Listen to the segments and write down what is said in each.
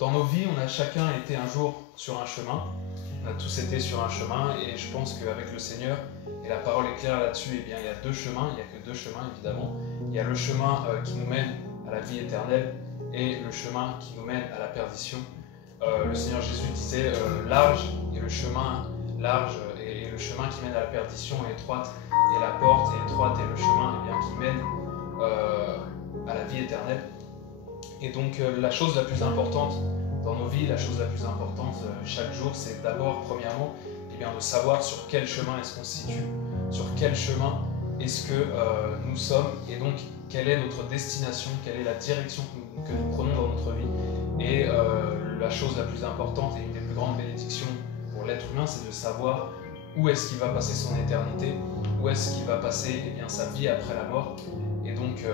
Dans nos vies, on a chacun été un jour sur un chemin. On a tous été sur un chemin et je pense qu'avec le Seigneur, et la parole est claire là-dessus, eh bien, il y a deux chemins, il n'y a que deux chemins évidemment. Il y a le chemin qui nous mène à la vie éternelle et le chemin qui nous mène à la perdition. Le Seigneur Jésus disait large et le chemin large et le chemin qui mène à la perdition est étroite et la porte est étroite et le chemin qui mène à la vie éternelle. Et donc la chose la plus importante dans nos vies, la chose la plus importante chaque jour, c'est d'abord, premièrement, de savoir sur quel chemin est-ce qu'on se situe, sur quel chemin est-ce que nous sommes, et donc quelle est notre destination, quelle est la direction que nous prenons dans notre vie. Et la chose la plus importante et une des plus grandes bénédictions pour l'être humain, c'est de savoir où est-ce qu'il va passer son éternité, où est-ce qu'il va passer sa vie après la mort. Et donc,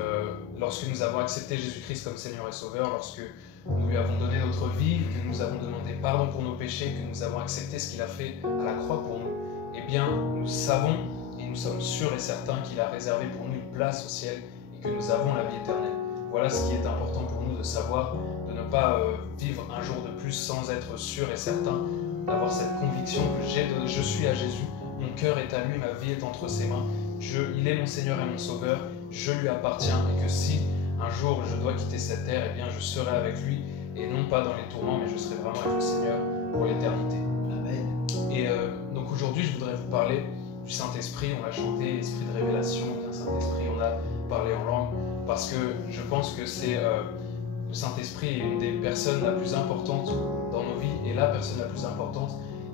lorsque nous avons accepté Jésus-Christ comme Seigneur et Sauveur, lorsque nous lui avons donné notre vie, que nous avons demandé pardon pour nos péchés, que nous avons accepté ce qu'il a fait à la croix pour nous, eh bien, nous savons et nous sommes sûrs et certains qu'il a réservé pour nous une place au ciel et que nous avons la vie éternelle. Voilà ce qui est important pour nous de savoir, de ne pas vivre un jour de plus sans être sûr et certain, d'avoir cette conviction que je suis à Jésus, mon cœur est à lui, ma vie est entre ses mains, il est mon Seigneur et mon Sauveur, je lui appartiens et que si un jour je dois quitter cette terre, eh bien je serai avec lui et non pas dans les tourments, mais je serai vraiment avec le Seigneur pour l'éternité. Amen. Et donc aujourd'hui, je voudrais vous parler du Saint-Esprit. On l'a chanté, Esprit de révélation, Saint-Esprit, on a parlé en langue, parce que je pense que c'est le Saint-Esprit est une des personnes la plus importante dans nos vies et la personne la plus importante.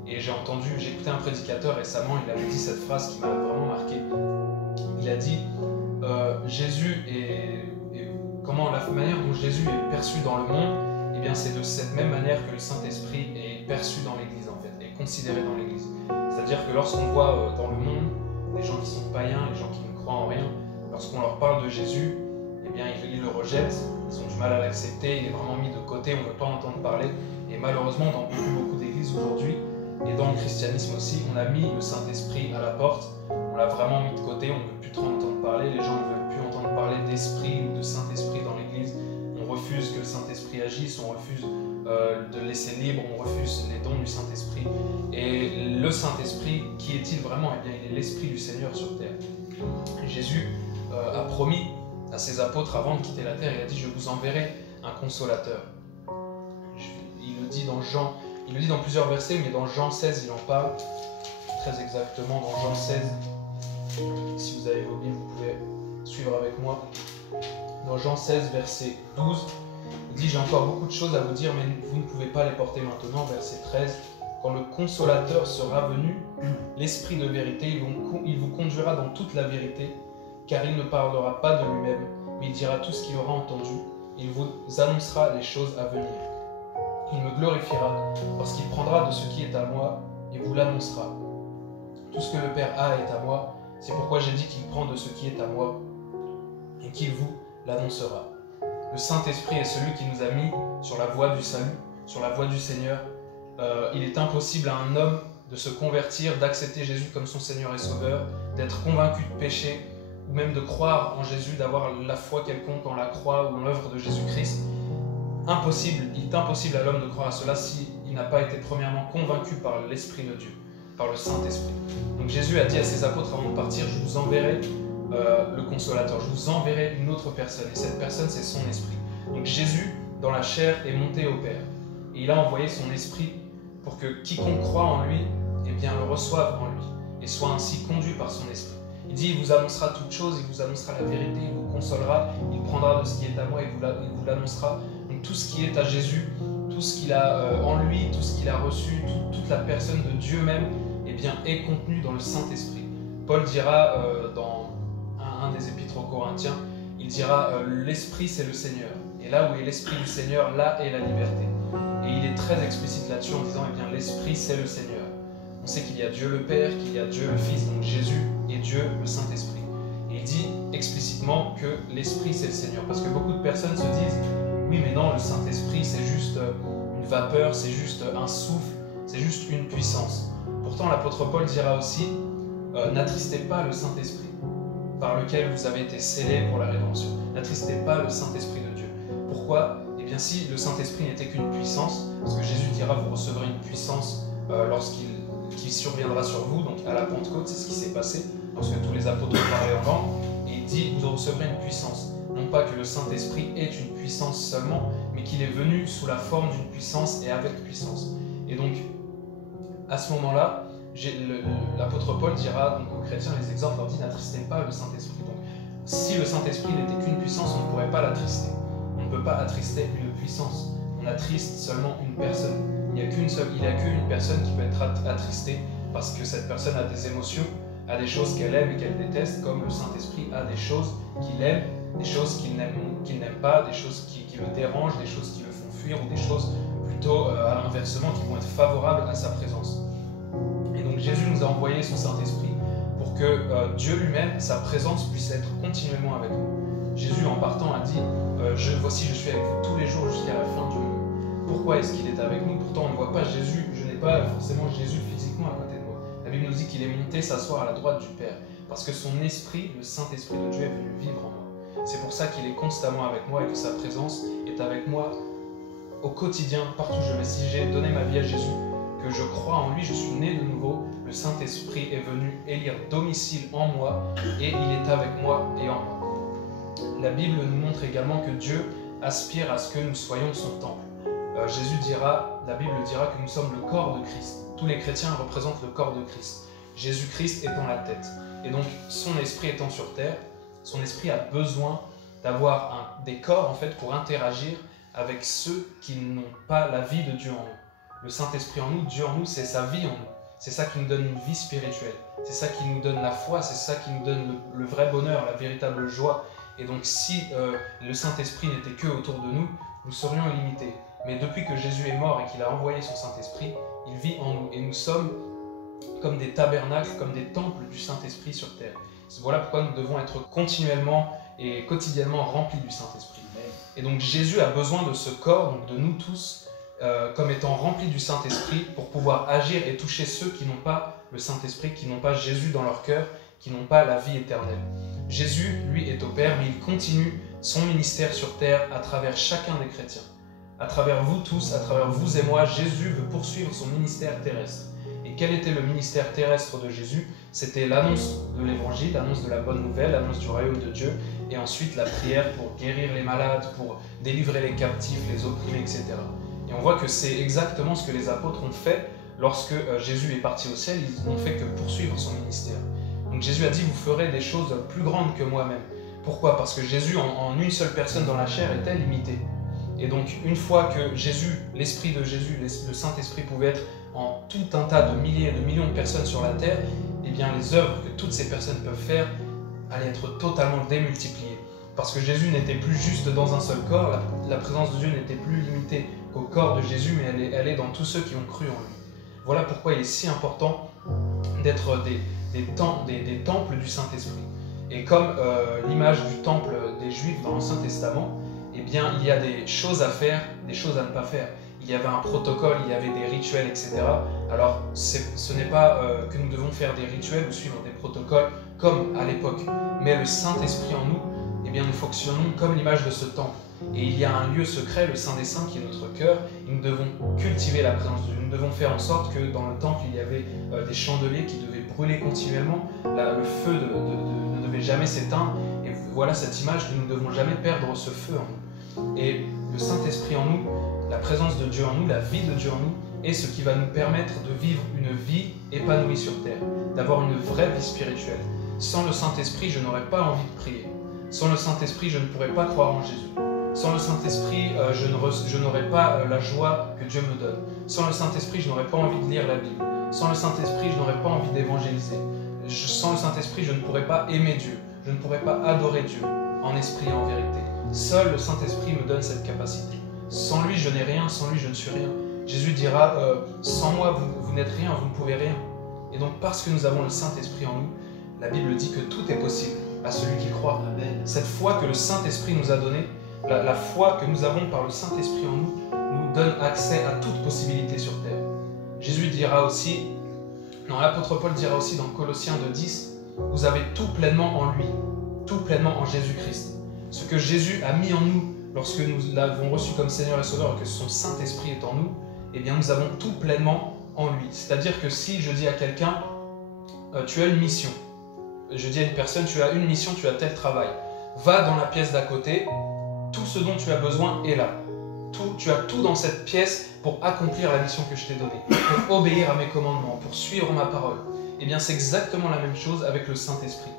Et j'ai écouté un prédicateur récemment, il avait dit cette phrase qui m'a vraiment marqué. Il a dit Jésus comment la manière dont Jésus est perçu dans le monde, eh bien c'est de cette même manière que le Saint-Esprit est perçu dans l'Église en fait, est considéré dans l'Église. C'est-à-dire que lorsqu'on voit dans le monde les gens qui sont païens, les gens qui ne croient en rien, lorsqu'on leur parle de Jésus, eh bien ils le rejettent, ils ont du mal à l'accepter, il est vraiment mis de côté, on ne veut pas entendre parler. Et malheureusement dans beaucoup d'églises aujourd'hui, et dans le christianisme aussi, on a mis le Saint-Esprit à la porte, on l'a vraiment mis de côté, on ne veut plus trop entendre parler, les gens ne veulent plus entendre parler d'esprit ou de Saint-Esprit dans l'église, on refuse que le Saint-Esprit agisse, on refuse de le laisser libre, on refuse les dons du Saint-Esprit. Et le Saint-Esprit, qui est-il vraiment? Eh bien, il est l'Esprit du Seigneur sur terre. Jésus a promis à ses apôtres avant de quitter la terre, il a dit « Je vous enverrai un consolateur ». Il le dit dans Jean, il le dit dans plusieurs versets, mais dans Jean 16, il en parle très exactement dans Jean 16. Si vous avez vos Bibles, vous pouvez suivre avec moi. Dans Jean 16, verset 12, il dit « J'ai encore beaucoup de choses à vous dire, mais vous ne pouvez pas les porter maintenant. » Verset 13, « Quand le Consolateur sera venu, l'Esprit de vérité, il vous conduira dans toute la vérité, car il ne parlera pas de lui-même, mais il dira tout ce qu'il aura entendu. Il vous annoncera les choses à venir. Il me glorifiera, parce qu'il prendra de ce qui est à moi et vous l'annoncera. Tout ce que le Père a est à moi, c'est pourquoi j'ai dit qu'il prend de ce qui est à moi et qu'il vous l'annoncera. » Le Saint-Esprit est celui qui nous a mis sur la voie du salut, sur la voie du Seigneur. Il est impossible à un homme de se convertir, d'accepter Jésus comme son Seigneur et Sauveur, d'être convaincu de péché, ou même de croire en Jésus, d'avoir la foi quelconque en la croix ou en l'œuvre de Jésus-Christ. Impossible, il est impossible à l'homme de croire à cela s'il n'a pas été premièrement convaincu par l'Esprit de Dieu, par le Saint-Esprit. Donc Jésus a dit à ses apôtres avant de partir, je vous enverrai le Consolateur, je vous enverrai une autre personne, et cette personne c'est son Esprit. Donc Jésus, dans la chair, est monté au Père, et il a envoyé son Esprit pour que quiconque croit en lui, le reçoive en lui, et soit ainsi conduit par son Esprit. Il dit, il vous annoncera toutes choses, il vous annoncera la vérité, il vous consolera, il prendra de ce qui est à moi et il vous l'annoncera. Donc tout ce qui est à Jésus, tout ce qu'il a en lui, tout ce qu'il a reçu, toute la personne de Dieu même, est contenu dans le Saint-Esprit. Paul dira dans un des épîtres aux Corinthiens, il dira l'Esprit c'est le Seigneur. Et là où est l'Esprit du Seigneur, là est la liberté. Et il est très explicite là-dessus en disant l'Esprit c'est le Seigneur. On sait qu'il y a Dieu le Père, qu'il y a Dieu le Fils, donc Jésus et Dieu le Saint-Esprit. Et il dit explicitement que l'Esprit c'est le Seigneur. Parce que beaucoup de personnes se disent oui mais non, le Saint-Esprit c'est juste une vapeur, c'est juste un souffle, c'est juste une puissance. Pourtant l'apôtre Paul dira aussi n'attristez pas le Saint-Esprit par lequel vous avez été scellés pour la rédemption. N'attristez pas le Saint-Esprit de Dieu. Pourquoi? bien si le Saint-Esprit n'était qu'une puissance, parce que Jésus dira, vous recevrez une puissance qui surviendra sur vous, donc à la Pentecôte, c'est ce qui s'est passé, lorsque tous les apôtres parlaient en langue, et il dit, vous recevrez une puissance. Non pas que le Saint-Esprit est une puissance seulement, mais qu'il est venu sous la forme d'une puissance et avec puissance. Et donc, à ce moment-là, l'apôtre Paul dira donc aux chrétiens, les exhorte, leur dit, n'attristez pas le Saint-Esprit. Donc, si le Saint-Esprit n'était qu'une puissance, on ne pourrait pas l'attrister. On ne peut pas attrister une puissance. On attriste seulement une personne. Il n'y a qu'une personne qui peut être attristée, parce que cette personne a des émotions, a des choses qu'elle aime et qu'elle déteste, comme le Saint-Esprit a des choses qu'il aime, des choses qu'il n'aime pas, des choses qui le dérangent, des choses qui le font fuir, ou des choses plutôt à l'inversement qui vont être favorables à sa présence. Et donc Jésus nous a envoyé son Saint-Esprit pour que Dieu lui-même, sa présence, puisse être continuellement avec nous. Jésus, en partant, a dit voici, je suis avec vous tous les jours jusqu'à la fin du monde. Pourquoi est-ce qu'il est avec nous? Pourtant, on ne voit pas Jésus, je n'ai pas forcément Jésus physiquement à côté de moi. La Bible nous dit qu'il est monté s'asseoir à la droite du Père, parce que son esprit, le Saint-Esprit de Dieu, est venu vivre en moi. C'est pour ça qu'il est constamment avec moi et que sa présence est avec moi au quotidien, partout où je vais. Si j'ai donné ma vie à Jésus, que je crois en lui, je suis né de nouveau, le Saint-Esprit est venu élire domicile en moi et il est avec moi et en moi. La Bible nous montre également que Dieu aspire à ce que nous soyons son temple. La Bible dira que nous sommes le corps de Christ. Tous les chrétiens représentent le corps de Christ. Jésus-Christ étant la tête. Et donc, son esprit étant sur terre, son esprit a besoin d'avoir des corps en fait pour interagir avec ceux qui n'ont pas la vie de Dieu en eux. Le Saint-Esprit en nous, Dieu en nous, c'est sa vie en nous. C'est ça qui nous donne une vie spirituelle. C'est ça qui nous donne la foi, c'est ça qui nous donne le vrai bonheur, la véritable joie. Et donc si le Saint-Esprit n'était que autour de nous, nous serions limités. Mais depuis que Jésus est mort et qu'il a envoyé son Saint-Esprit, il vit en nous. Et nous sommes comme des tabernacles, comme des temples du Saint-Esprit sur terre. Voilà pourquoi nous devons être continuellement et quotidiennement remplis du Saint-Esprit. Et donc Jésus a besoin de ce corps, donc de nous tous, comme étant remplis du Saint-Esprit pour pouvoir agir et toucher ceux qui n'ont pas le Saint-Esprit, qui n'ont pas Jésus dans leur cœur, qui n'ont pas la vie éternelle. Jésus, lui, est au Père, mais il continue son ministère sur terre à travers chacun des chrétiens. À travers vous tous, à travers vous et moi, Jésus veut poursuivre son ministère terrestre. Et quel était le ministère terrestre de Jésus? C'était l'annonce de l'Évangile, l'annonce de la bonne nouvelle, l'annonce du royaume de Dieu, et ensuite la prière pour guérir les malades, pour délivrer les captifs, les opprimés, etc. Et on voit que c'est exactement ce que les apôtres ont fait lorsque Jésus est parti au ciel. Ils n'ont fait que poursuivre son ministère. Donc Jésus a dit, vous ferez des choses plus grandes que moi-même. Pourquoi? Parce que Jésus, en une seule personne dans la chair, était limité. Et donc, une fois que Jésus, l'Esprit de Jésus, le Saint-Esprit pouvait être en tout un tas de milliers, de millions de personnes sur la terre, eh bien, les œuvres que toutes ces personnes peuvent faire allaient être totalement démultipliées. Parce que Jésus n'était plus juste dans un seul corps, la présence de Dieu n'était plus limitée qu'au corps de Jésus, mais elle est dans tous ceux qui ont cru en lui. Voilà pourquoi il est si important d'être des temples du Saint-Esprit. Et comme l'image du temple des Juifs dans l'Ancien Testament, eh bien, il y a des choses à faire, des choses à ne pas faire. Il y avait un protocole, il y avait des rituels, etc. Alors, ce n'est pas que nous devons faire des rituels ou suivre des protocoles comme à l'époque, mais le Saint-Esprit en nous, eh bien, nous fonctionnons comme l'image de ce temple. Et il y a un lieu secret, le Saint des Saints, qui est notre cœur, et nous devons cultiver la présence de Dieu. Nous devons faire en sorte que dans le temple, il y avait des chandeliers qui devaient brûler continuellement. Le feu ne devait jamais s'éteindre. Et voilà cette image que nous ne devons jamais perdre ce feu en nous. Et le Saint-Esprit en nous, la présence de Dieu en nous, la vie de Dieu en nous, est ce qui va nous permettre de vivre une vie épanouie sur terre, d'avoir une vraie vie spirituelle. Sans le Saint-Esprit, je n'aurais pas envie de prier. Sans le Saint-Esprit, je ne pourrais pas croire en Jésus. Sans le Saint-Esprit, je n'aurais pas la joie que Dieu me donne. Sans le Saint-Esprit, je n'aurais pas envie de lire la Bible. Sans le Saint-Esprit, je n'aurais pas envie d'évangéliser. Sans le Saint-Esprit, je ne pourrais pas aimer Dieu. Je ne pourrais pas adorer Dieu en esprit et en vérité. Seul le Saint-Esprit me donne cette capacité. Sans lui, je n'ai rien. Sans lui, je ne suis rien. Jésus dira, sans moi, vous n'êtes rien, vous ne pouvez rien. Et donc, parce que nous avons le Saint-Esprit en nous, la Bible dit que tout est possible à celui qui croit. Amen. Cette foi que le Saint-Esprit nous a donnée, la foi que nous avons par le Saint-Esprit en nous, nous donne accès à toute possibilité sur terre. Jésus dira aussi, l'apôtre Paul dira aussi dans Colossiens 2:10, vous avez tout pleinement en lui, tout pleinement en Jésus-Christ. Ce que Jésus a mis en nous lorsque nous l'avons reçu comme Seigneur et Sauveur et que son Saint-Esprit est en nous, eh bien nous avons tout pleinement en lui. C'est-à-dire que si je dis à quelqu'un, tu as une mission, je dis à une personne, tu as une mission, tu as tel travail, va dans la pièce d'à côté, tout ce dont tu as besoin est là. Tu as tout dans cette pièce pour accomplir la mission que je t'ai donnée, pour obéir à mes commandements, pour suivre ma parole. Eh bien c'est exactement la même chose avec le Saint-Esprit.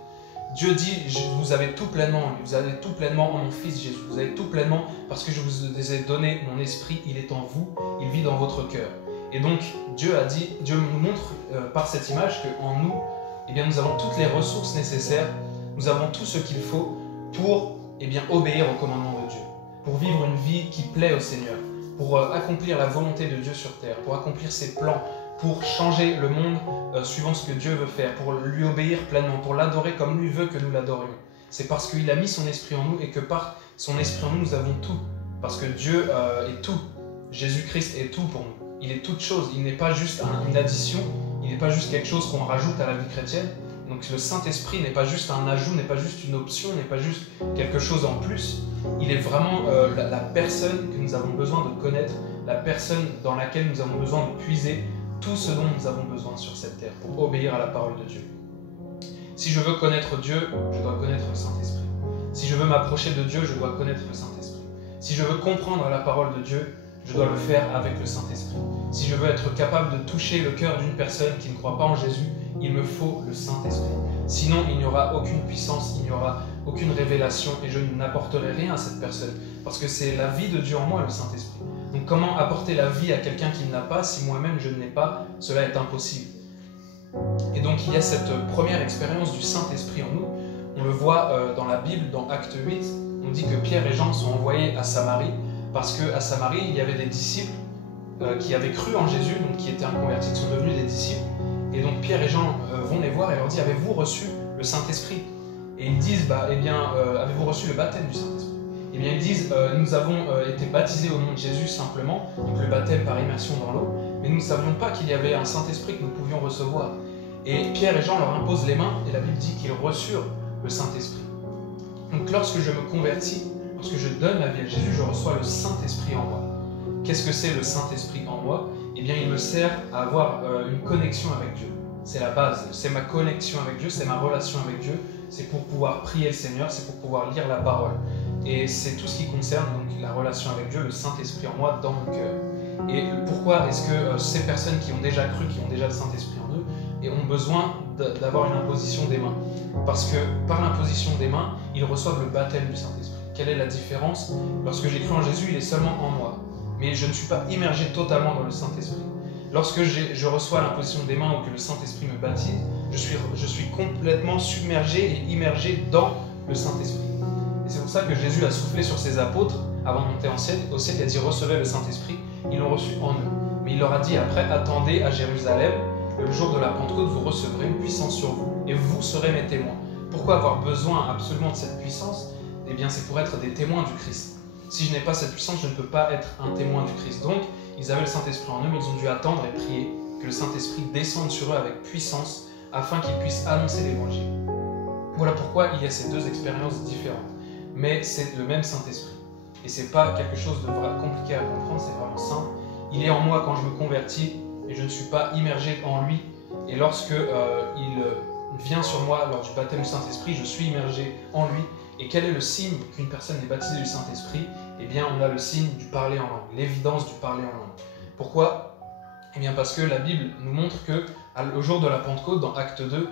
Dieu dit, vous avez tout pleinement en lui, vous avez tout pleinement en mon Fils Jésus, vous avez tout pleinement parce que je vous ai donné mon esprit, il est en vous, il vit dans votre cœur. Et donc Dieu nous montre par cette image qu'en nous, eh bien, nous avons toutes les ressources nécessaires, nous avons tout ce qu'il faut pour obéir aux commandements de Dieu, pour vivre une vie qui plaît au Seigneur, pour accomplir la volonté de Dieu sur terre, pour accomplir ses plans, pour changer le monde suivant ce que Dieu veut faire, pour lui obéir pleinement, pour l'adorer comme lui veut que nous l'adorions. C'est parce qu'il a mis son esprit en nous et que par son esprit en nous, nous avons tout. Parce que Dieu est tout. Jésus-Christ est tout pour nous. Il est toute chose. Il n'est pas juste une addition, il n'est pas juste quelque chose qu'on rajoute à la vie chrétienne. Donc le Saint-Esprit n'est pas juste un ajout, n'est pas juste une option, n'est pas juste quelque chose en plus. Il est vraiment la personne que nous avons besoin de connaître, la personne dans laquelle nous avons besoin de puiser tout ce dont nous avons besoin sur cette terre pour obéir à la parole de Dieu. Si je veux connaître Dieu, je dois connaître le Saint-Esprit. Si je veux m'approcher de Dieu, je dois connaître le Saint-Esprit. Si je veux comprendre la parole de Dieu, je dois le faire avec le Saint-Esprit. Si je veux être capable de toucher le cœur d'une personne qui ne croit pas en Jésus, il me faut le Saint-Esprit. Sinon, il n'y aura aucune puissance, il n'y aura aucune révélation et je n'apporterai rien à cette personne. Parce que c'est la vie de Dieu en moi, le Saint-Esprit. Donc comment apporter la vie à quelqu'un qui ne l'a pas si moi-même je ne l'ai pas? Cela est impossible. Et donc il y a cette première expérience du Saint-Esprit en nous. On le voit dans la Bible, dans Acte 8, on dit que Pierre et Jean sont envoyés à Samarie parce qu'à Samarie, il y avait des disciples qui avaient cru en Jésus, donc qui étaient convertis, qui sont devenus des disciples. Et donc Pierre et Jean vont les voir et leur disent, avez-vous reçu le Saint-Esprit? Et ils disent, avez-vous reçu le baptême du Saint-Esprit? Eh bien ils disent, nous avons été baptisés au nom de Jésus simplement, donc le baptême par immersion dans l'eau, mais nous ne savions pas qu'il y avait un Saint-Esprit que nous pouvions recevoir. Et Pierre et Jean leur imposent les mains et la Bible dit qu'ils reçurent le Saint-Esprit. Donc lorsque je me convertis, lorsque je donne ma vie à Jésus, je reçois le Saint-Esprit en moi. Qu'est-ce que c'est le Saint-Esprit en moi? Eh bien il me sert à avoir une connexion avec Dieu. C'est la base, c'est ma connexion avec Dieu, c'est ma relation avec Dieu, c'est pour pouvoir prier le Seigneur, c'est pour pouvoir lire la parole. Et c'est tout ce qui concerne donc la relation avec Dieu, le Saint-Esprit en moi, dans mon cœur. Et pourquoi est-ce que ces personnes qui ont déjà cru, qui ont déjà le Saint-Esprit en eux, et ont besoin d'avoir une imposition des mains? Parce que par l'imposition des mains, ils reçoivent le baptême du Saint-Esprit. Quelle est la différence? Lorsque j'ai cru en Jésus, il est seulement en moi. Mais je ne suis pas immergé totalement dans le Saint-Esprit. Lorsque je reçois l'imposition des mains ou que le Saint-Esprit me baptise, je suis complètement submergé et immergé dans le Saint-Esprit. Et c'est pour ça que Jésus a soufflé sur ses apôtres avant de monter au ciel, il a dit recevez le Saint-Esprit, ils l'ont reçu en eux. Mais il leur a dit après, attendez à Jérusalem, le jour de la Pentecôte, vous recevrez une puissance sur vous et vous serez mes témoins. Pourquoi avoir besoin absolument de cette puissance? Eh bien c'est pour être des témoins du Christ. Si je n'ai pas cette puissance, je ne peux pas être un témoin du Christ. Donc, ils avaient le Saint-Esprit en eux, mais ils ont dû attendre et prier que le Saint-Esprit descende sur eux avec puissance afin qu'ils puissent annoncer l'Évangile. Voilà pourquoi il y a ces deux expériences différentes. Mais c'est le même Saint-Esprit. Et ce n'est pas quelque chose de vraiment compliqué à comprendre, c'est vraiment simple. Il est en moi quand je me convertis et je ne suis pas immergé en lui. Et lorsque il vient sur moi lors du baptême du Saint-Esprit, je suis immergé en lui. Et quel est le signe qu'une personne est baptisée du Saint-Esprit? Eh bien, on a le signe du parler en langue, l'évidence du parler en langue. Pourquoi? Eh bien, parce que la Bible nous montre que au jour de la Pentecôte, dans Acte 2,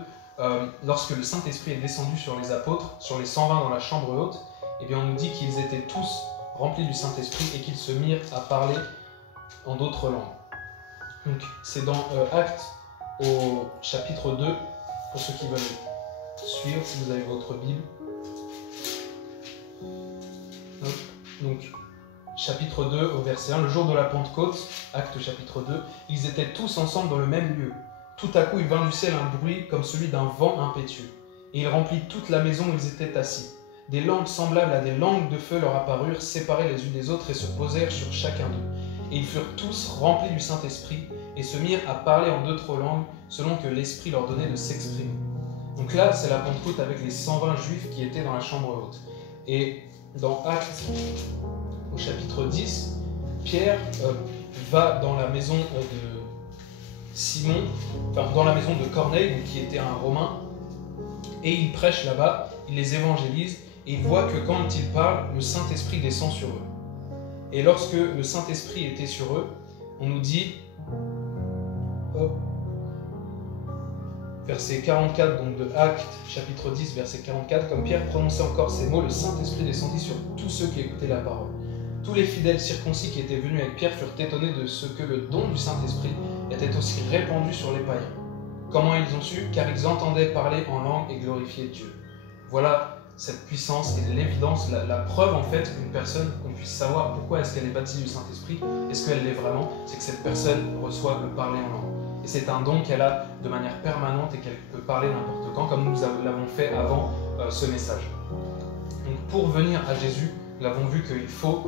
lorsque le Saint-Esprit est descendu sur les apôtres, sur les 120 dans la chambre haute, eh bien, on nous dit qu'ils étaient tous remplis du Saint-Esprit et qu'ils se mirent à parler en d'autres langues. Donc, c'est dans Actes au chapitre 2, pour ceux qui veulent suivre, si vous avez votre Bible. Donc, chapitre 2 au verset 1, le jour de la Pentecôte, Acte chapitre 2, ils étaient tous ensemble dans le même lieu. Tout à coup, il vint du ciel un bruit comme celui d'un vent impétueux, et il remplit toute la maison où ils étaient assis. Des langues semblables à des langues de feu leur apparurent, séparées les unes des autres, et se posèrent sur chacun d'eux. Et ils furent tous remplis du Saint-Esprit, et se mirent à parler en d'autres langues, selon que l'Esprit leur donnait de s'exprimer. Donc là, c'est la Pentecôte avec les 120 Juifs qui étaient dans la chambre haute. Et dans Actes, au chapitre 10, Pierre va dans la maison de Simon, enfin dans la maison de Corneille, qui était un Romain, et il prêche là-bas, il les évangélise, et il voit que quand il parle, le Saint-Esprit descend sur eux. Et lorsque le Saint-Esprit était sur eux, on nous dit, verset 44 donc de Actes, chapitre 10, verset 44, comme Pierre prononçait encore ces mots, le Saint-Esprit descendit sur tous ceux qui écoutaient la parole. Tous les fidèles circoncis qui étaient venus avec Pierre furent étonnés de ce que le don du Saint-Esprit était aussi répandu sur les païens. Comment ils ont su? Car ils entendaient parler en langue et glorifier Dieu. Voilà cette puissance et l'évidence, la preuve en fait qu'une personne, qu'on puisse savoir pourquoi est-ce qu'elle est baptisée du Saint-Esprit, est-ce qu'elle l'est vraiment, c'est que cette personne reçoit le parler en langue. Et c'est un don qu'elle a de manière permanente et qu'elle peut parler n'importe quand, comme nous l'avons fait avant ce message. Donc pour venir à Jésus, nous avons vu qu'il faut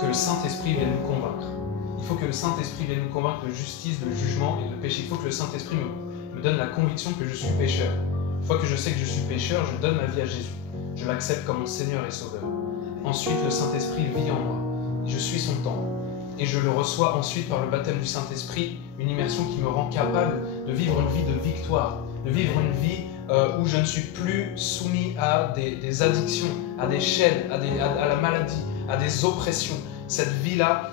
que le Saint-Esprit vienne nous convaincre. Il faut que le Saint-Esprit vienne nous convaincre de justice, de jugement et de péché. Il faut que le Saint-Esprit me donne la conviction que je suis pécheur. Une fois que je sais que je suis pécheur, je donne ma vie à Jésus. Je l'accepte comme mon Seigneur et Sauveur. Ensuite, le Saint-Esprit vit en moi. Je suis son temple. Et je le reçois ensuite par le baptême du Saint-Esprit, une immersion qui me rend capable de vivre une vie de victoire, de vivre une vie où je ne suis plus soumis à des addictions, à des chaînes, à la maladie, à des oppressions. Cette vie-là,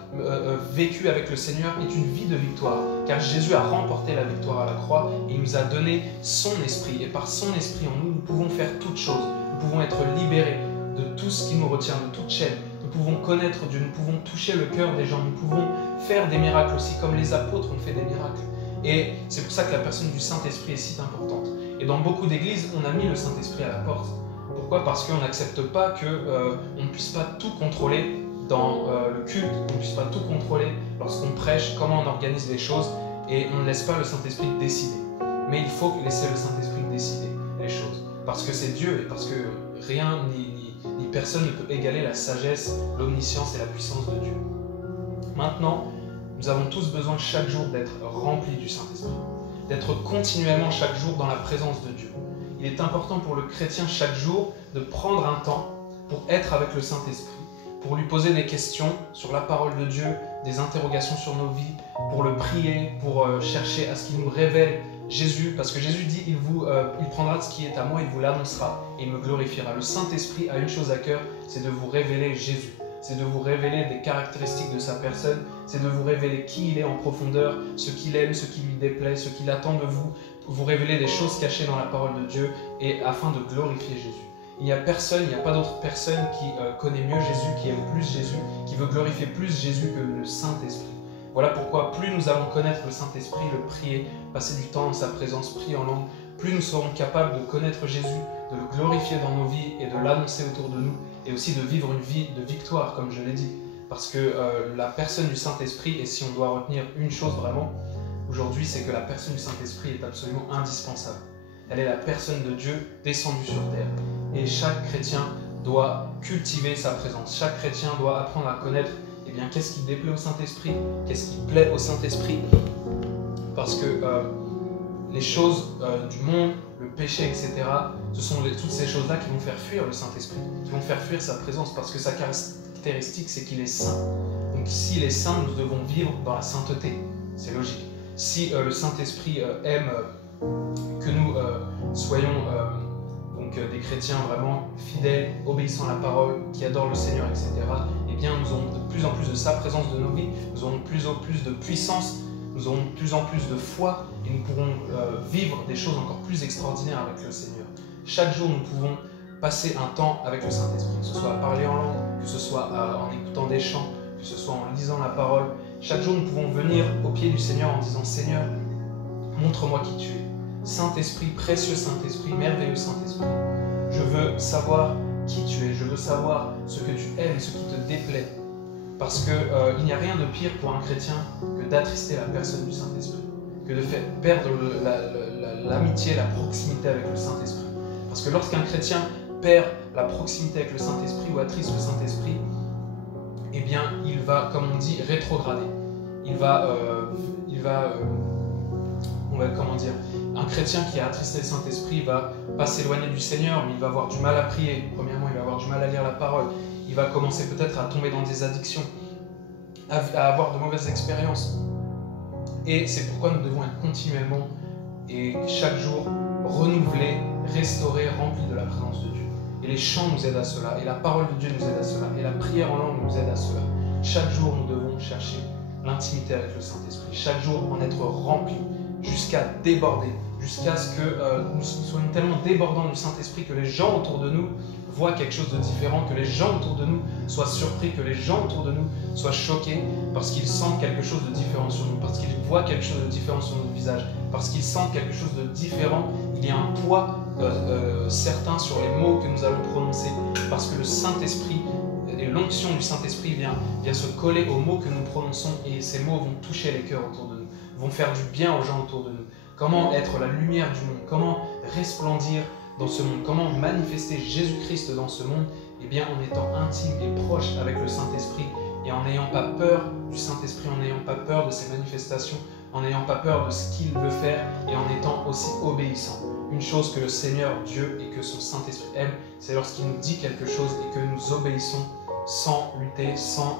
vécue avec le Seigneur, est une vie de victoire, car Jésus a remporté la victoire à la croix et il nous a donné son esprit. Et par son esprit en nous, nous pouvons faire toutes choses. Nous pouvons être libérés de tout ce qui nous retient, de toute chaîne. Nous pouvons connaître Dieu, nous pouvons toucher le cœur des gens, nous pouvons faire des miracles aussi, comme les apôtres ont fait des miracles. Et c'est pour ça que la personne du Saint-Esprit est si importante. Et dans beaucoup d'églises, on a mis le Saint-Esprit à la porte. Pourquoi? Parce qu'on n'accepte pas qu'on ne puisse pas tout contrôler dans le culte, qu'on ne puisse pas tout contrôler lorsqu'on prêche, comment on organise les choses, et on ne laisse pas le Saint-Esprit décider. Mais il faut laisser le Saint-Esprit décider les choses. Parce que c'est Dieu et parce que rien ni personne ne peut égaler la sagesse, l'omniscience et la puissance de Dieu. Maintenant, nous avons tous besoin chaque jour d'être remplis du Saint-Esprit, d'être continuellement chaque jour dans la présence de Dieu. Il est important pour le chrétien chaque jour de prendre un temps pour être avec le Saint-Esprit, pour lui poser des questions sur la parole de Dieu, des interrogations sur nos vies, pour le prier, pour chercher à ce qu'il nous révèle Jésus, parce que Jésus dit, il prendra de ce qui est à moi, il vous l'annoncera et il me glorifiera. Le Saint-Esprit a une chose à cœur, c'est de vous révéler Jésus, c'est de vous révéler des caractéristiques de sa personne, c'est de vous révéler qui il est en profondeur, ce qu'il aime, ce qui lui déplaît, ce qu'il attend de vous, vous révéler des choses cachées dans la parole de Dieu et afin de glorifier Jésus. Il n'y a personne, il n'y a pas d'autre personne qui connaît mieux Jésus, qui aime plus Jésus, qui veut glorifier plus Jésus que le Saint-Esprit. Voilà pourquoi plus nous allons connaître le Saint-Esprit, le prier, passer du temps en sa présence, prier en langue, plus nous serons capables de connaître Jésus, de le glorifier dans nos vies et de l'annoncer autour de nous, et aussi de vivre une vie de victoire, comme je l'ai dit. Parce que la personne du Saint-Esprit, et si on doit retenir une chose vraiment, aujourd'hui, c'est que la personne du Saint-Esprit est absolument indispensable. Elle est la personne de Dieu descendue sur terre. Et chaque chrétien doit cultiver sa présence. Chaque chrétien doit apprendre à connaître qu'est-ce qui déplaît au Saint-Esprit, qu'est-ce qui plaît au Saint-Esprit. Parce que les choses du monde, le péché, etc., ce sont toutes ces choses-là qui vont faire fuir le Saint-Esprit, qui vont faire fuir sa présence, parce que sa caractéristique, c'est qu'il est saint. Donc s'il est saint, nous devons vivre dans la sainteté. C'est logique. Si le Saint-Esprit aime que nous soyons des chrétiens vraiment fidèles, obéissant à la parole, qui adorent le Seigneur, etc., eh bien nous aurons de plus en plus de sa présence de nos vies, nous aurons de plus en plus de puissance, nous aurons de plus en plus de foi, et nous pourrons vivre des choses encore plus extraordinaires avec le Seigneur. Chaque jour, nous pouvons passer un temps avec le Saint-Esprit, que ce soit à parler en langue, que ce soit en écoutant des chants, que ce soit en lisant la parole. Chaque jour, nous pouvons venir au pied du Seigneur en disant « Seigneur, montre-moi qui tu es. Saint-Esprit, précieux Saint-Esprit, merveilleux Saint-Esprit, je veux savoir qui tu es, je veux savoir ce que tu aimes, ce qui te déplaît. » Parce qu'il n'y a rien de pire pour un chrétien que d'attrister la personne du Saint-Esprit, que de faire perdre l'amitié, la proximité avec le Saint-Esprit. Parce que lorsqu'un chrétien perd la proximité avec le Saint-Esprit ou attriste le Saint-Esprit, eh bien, il va, comme on dit, rétrograder. On comment dire, un chrétien qui a attristé le Saint-Esprit va pas s'éloigner du Seigneur, mais il va avoir du mal à prier. Premièrement, il va avoir du mal à lire la parole. Il va commencer peut-être à tomber dans des addictions, à avoir de mauvaises expériences. Et c'est pourquoi nous devons être continuellement et chaque jour renouvelés, restaurés, remplis de la présence de Dieu. Et les chants nous aident à cela, et la parole de Dieu nous aide à cela, et la prière en langue nous aide à cela. Chaque jour, nous devons chercher l'intimité avec le Saint-Esprit. Chaque jour, en être remplis jusqu'à déborder, jusqu'à ce que nous soyons tellement débordants du Saint-Esprit que les gens autour de nous voient quelque chose de différent, que les gens autour de nous soient surpris, que les gens autour de nous soient choqués parce qu'ils sentent quelque chose de différent sur nous, parce qu'ils voient quelque chose de différent sur notre visage, parce qu'ils sentent quelque chose de différent. Il y a un poids certain sur les mots que nous allons prononcer, parce que le Saint-Esprit et l'onction du Saint-Esprit vient se coller aux mots que nous prononçons, et ces mots vont toucher les cœurs autour de nous, vont faire du bien aux gens autour de nous. Comment être la lumière du monde, comment resplendir dans ce monde, comment manifester Jésus-Christ dans ce monde? Eh bien, en étant intime et proche avec le Saint-Esprit, et en n'ayant pas peur du Saint-Esprit, en n'ayant pas peur de ses manifestations, en n'ayant pas peur de ce qu'il veut faire, et en étant aussi obéissant. Une chose que le Seigneur Dieu et que son Saint-Esprit aime, c'est lorsqu'il nous dit quelque chose et que nous obéissons sans lutter, sans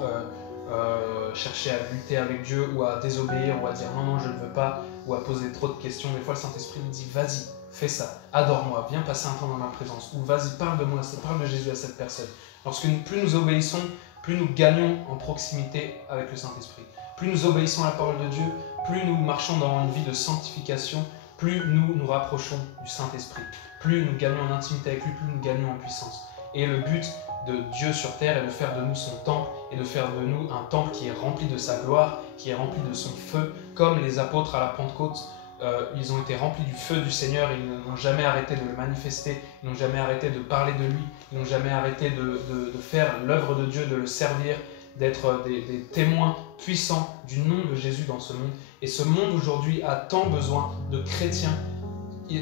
chercher à lutter avec Dieu ou à désobéir ou à dire non, je ne veux pas, ou à poser trop de questions. Des fois, le Saint-Esprit nous dit vas-y, fais ça, adore-moi, viens passer un temps dans ma présence, ou vas-y, parle de moi, parle de Jésus à cette personne. Lorsque plus nous obéissons, plus nous gagnons en proximité avec le Saint-Esprit. Plus nous obéissons à la parole de Dieu, plus nous marchons dans une vie de sanctification, plus nous nous rapprochons du Saint-Esprit. Plus nous gagnons en intimité avec lui, plus nous gagnons en puissance. Et le but de Dieu sur terre est de faire de nous son temple, et de faire de nous un temple qui est rempli de sa gloire, qui est rempli de son feu, comme les apôtres à la Pentecôte. Ils ont été remplis du feu du Seigneur, ils n'ont jamais arrêté de le manifester, ils n'ont jamais arrêté de parler de lui, ils n'ont jamais arrêté de faire l'œuvre de Dieu, de le servir, d'être des témoins puissants du nom de Jésus dans ce monde. Et ce monde aujourd'hui a tant besoin de chrétiens,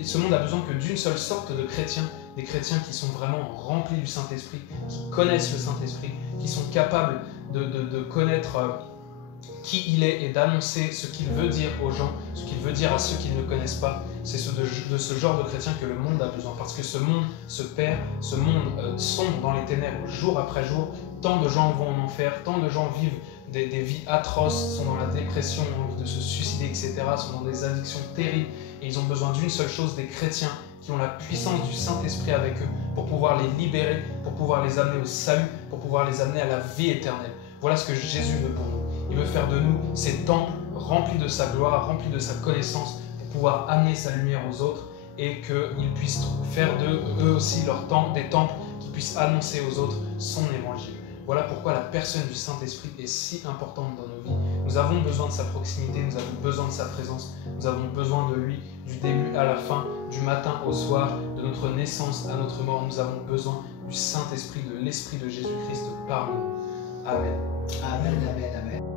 ce monde a besoin que d'une seule sorte de chrétiens, des chrétiens qui sont vraiment remplis du Saint-Esprit, qui connaissent le Saint-Esprit, qui sont capables de connaître qui il est et d'annoncer ce qu'il veut dire aux gens, ce qu'il veut dire à ceux qui ne le connaissent pas. C'est de ce genre de chrétiens que le monde a besoin, parce que ce monde se perd, ce monde sombre dans les ténèbres jour après jour. Tant de gens vont en enfer, tant de gens vivent des vies atroces, sont dans la dépression, ont envie de se suicider, etc., sont dans des addictions terribles, et ils ont besoin d'une seule chose, des chrétiens qui ont la puissance du Saint-Esprit avec eux pour pouvoir les libérer, pour pouvoir les amener au salut, pour pouvoir les amener à la vie éternelle. Voilà ce que Jésus veut pour nous. Il veut faire de nous ces temples remplis de sa gloire, remplis de sa connaissance, pour pouvoir amener sa lumière aux autres, et qu'ils puissent faire de eux aussi leurs temples, des temples qui puissent annoncer aux autres son évangile. Voilà pourquoi la personne du Saint-Esprit est si importante dans nos vies. Nous avons besoin de sa proximité, nous avons besoin de sa présence, nous avons besoin de lui du début à la fin, du matin au soir, de notre naissance à notre mort. Nous avons besoin du Saint-Esprit, de l'Esprit de Jésus-Christ par nous. Amen. Amen, amen, amen.